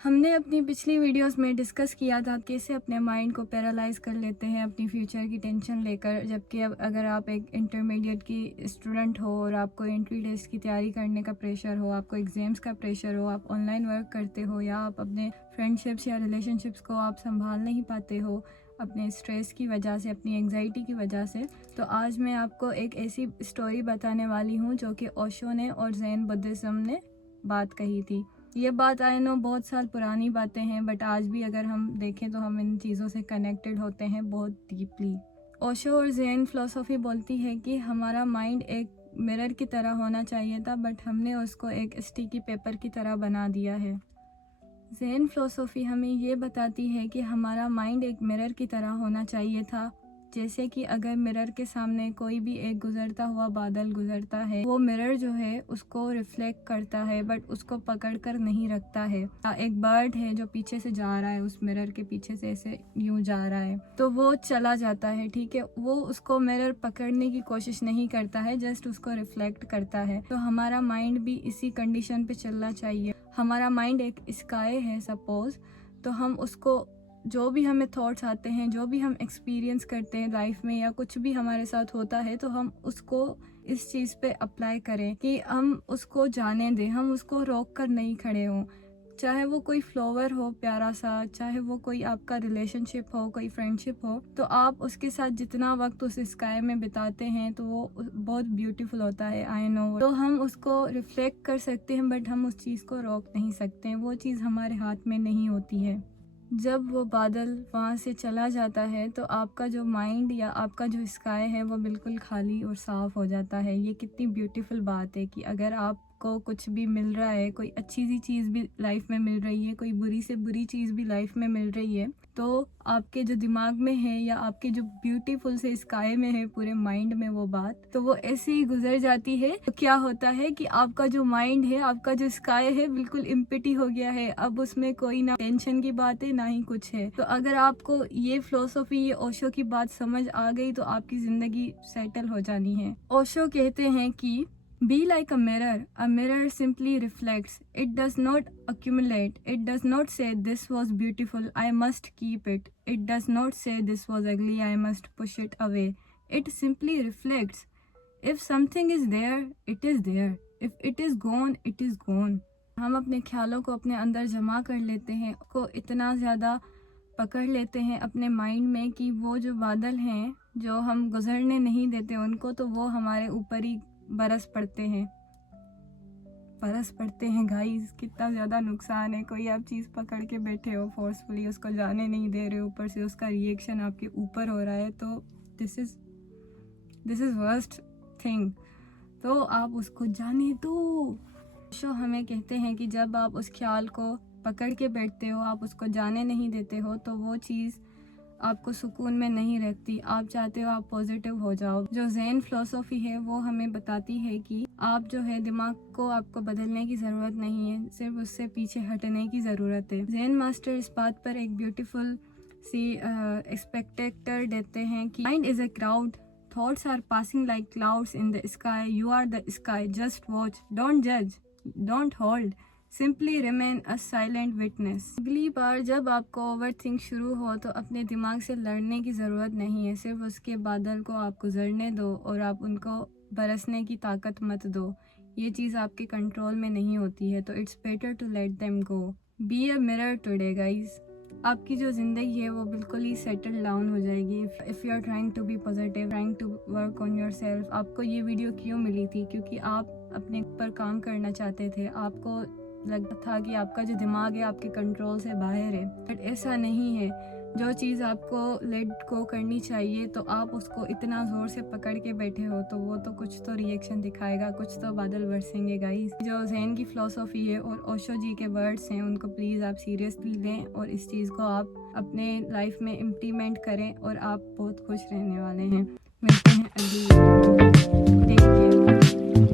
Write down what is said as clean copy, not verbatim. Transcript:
हमने अपनी पिछली वीडियोस में डिस्कस किया था कैसे अपने माइंड को पैरालाइज कर लेते हैं अपनी फ्यूचर की टेंशन लेकर। जबकि अब अगर आप एक इंटरमीडिएट की स्टूडेंट हो और आपको एंट्री टेस्ट की तैयारी करने का प्रेशर हो, आपको एग्ज़ाम्स का प्रेशर हो, आप ऑनलाइन वर्क करते हो या आप अपने फ्रेंडशिप्स या रिलेशनशिप्स को आप संभाल नहीं पाते हो अपने स्ट्रेस की वजह से, अपनी एंग्जाइटी की वजह से, तो आज मैं आपको एक ऐसी स्टोरी बताने वाली हूँ जो कि ओशो ने और ज़ेन बुद्धिज़्म ने बात कही थी। ये बात आई नो बहुत साल पुरानी बातें हैं, बट आज भी अगर हम देखें तो हम इन चीज़ों से कनेक्टेड होते हैं बहुत डीपली। ओशो और ज़ेन फ़िलासफ़ी बोलती है कि हमारा माइंड एक मिरर की तरह होना चाहिए था, बट हमने उसको एक स्टिकी पेपर की तरह बना दिया है। ज़ेन फ़िलासफ़ी हमें ये बताती है कि हमारा माइंड एक मिरर की तरह होना चाहिए था। जैसे कि अगर मिरर के सामने कोई भी एक गुजरता हुआ बादल गुजरता है, वो मिरर जो है उसको रिफ्लेक्ट करता है बट उसको पकड़ कर नहीं रखता है। एक बर्ड है जो पीछे से जा रहा है, उस मिरर के पीछे से ऐसे यूं जा रहा है, तो वो चला जाता है, ठीक है। वो उसको मिरर पकड़ने की कोशिश नहीं करता है, जस्ट उसको रिफ्लेक्ट करता है। तो हमारा माइंड भी इसी कंडीशन पे चलना चाहिए। हमारा माइंड एक स्काई है सपोज, तो हम उसको जो भी हमें थॉट्स आते हैं, जो भी हम एक्सपीरियंस करते हैं लाइफ में या कुछ भी हमारे साथ होता है, तो हम उसको इस चीज़ पे अप्लाई करें कि हम उसको जाने दें, हम उसको रोक कर नहीं खड़े हों। चाहे वो कोई फ्लावर हो प्यारा सा, चाहे वो कोई आपका रिलेशनशिप हो, कोई फ्रेंडशिप हो, तो आप उसके साथ जितना वक्त उस स्काई में बिताते हैं तो वो बहुत ब्यूटीफुल होता है। आई नो, तो हम उसको रिफ्लेक्ट कर सकते हैं बट हम उस चीज़ को रोक नहीं सकते हैं। वो चीज़ हमारे हाथ में नहीं होती है। जब वो बादल वहाँ से चला जाता है तो आपका जो माइंड या आपका जो स्काई है वो बिल्कुल खाली और साफ़ हो जाता है। ये कितनी ब्यूटीफुल बात है कि अगर आपको कुछ भी मिल रहा है, कोई अच्छी सी चीज़ भी लाइफ में मिल रही है, कोई बुरी से बुरी चीज़ भी लाइफ में मिल रही है, तो आपके जो दिमाग में है या आपके जो ब्यूटीफुल से स्काई में है, पूरे माइंड में वो बात, तो वो ऐसे ही गुजर जाती है। तो क्या होता है कि आपका जो माइंड है, आपका जो स्काई है, बिल्कुल एम्प्टी हो गया है। अब उसमें कोई ना टेंशन की बात है ना ही कुछ है। तो अगर आपको ये फिलोसफी, ये ओशो की बात समझ आ गई तो आपकी जिंदगी सेटल हो जानी है। ओशो कहते हैं कि be like a mirror simply reflects, it does not accumulate, it does not say this was beautiful, I must keep it, it does not say this was ugly, I must push it away, it simply reflects. If something is there, it is there, if it is gone, it is gone. हम अपने ख्यालों को अपने अंदर जमा कर लेते हैं, को इतना ज़्यादा पकड़ लेते हैं अपने माइंड में कि वो जो बादल हैं जो हम गुजरने नहीं देते उनको, तो वो हमारे ऊपर ही बरस पड़ते हैं गाइस। कितना ज़्यादा नुकसान है। कोई आप चीज़ पकड़ के बैठे हो, फोर्सफुली उसको जाने नहीं दे रहे, ऊपर से उसका रिएक्शन आपके ऊपर हो रहा है, तो दिस इज़ वर्स्ट थिंग। तो आप उसको जाने दो। शो हमें कहते हैं कि जब आप उस ख्याल को पकड़ के बैठते हो, आप उसको जाने नहीं देते हो, तो वो चीज़ आपको सुकून में नहीं रखती। आप चाहते हो आप पॉजिटिव हो जाओ। जो ज़ेन फिलोसफी है वो हमें बताती है कि आप जो है दिमाग को आपको बदलने की ज़रूरत नहीं है, सिर्फ उससे पीछे हटने की ज़रूरत है। ज़ेन मास्टर इस बात पर एक ब्यूटीफुल सी एक्सपेक्टेटर देते हैं कि mind is a crowd, thoughts are passing like clouds in the sky, you are the sky, just watch, don't जज, don't hold, simply remain a silent witness. अगली बार जब आपको ओवर थिंक शुरू हो तो अपने दिमाग से लड़ने की ज़रूरत नहीं है, सिर्फ उसके बादल को आप गुजरने दो और आप उनको बरसने की ताकत मत दो। ये चीज़ आपके कंट्रोल में नहीं होती है, तो it's better to let them go. Be a mirror today guys. आपकी जो ज़िंदगी है वो बिल्कुल ही सेटल डाउन हो जाएगी if you are trying to be positive, trying to work on yourself. आपको ये वीडियो क्यों मिली थी? क्योंकि आप अपने पर काम करना चाहते थे। आपको लगता था कि आपका जो दिमाग है आपके कंट्रोल से बाहर है, बट ऐसा नहीं है। जो चीज़ आपको लेट गो करनी चाहिए तो आप उसको इतना ज़ोर से पकड़ के बैठे हो, तो वो तो कुछ तो रिएक्शन दिखाएगा, कुछ तो बादल बरसेंगे गाइस। जो ज़ेन की फ़िलोसफी है और ओशो जी के वर्ड्स हैं उनको प्लीज़ आप सीरियसली लें और इस चीज़ को आप अपने लाइफ में इम्प्लीमेंट करें और आप बहुत खुश रहने वाले हैं। मिलते हैं अगली वीडियो में। Take care.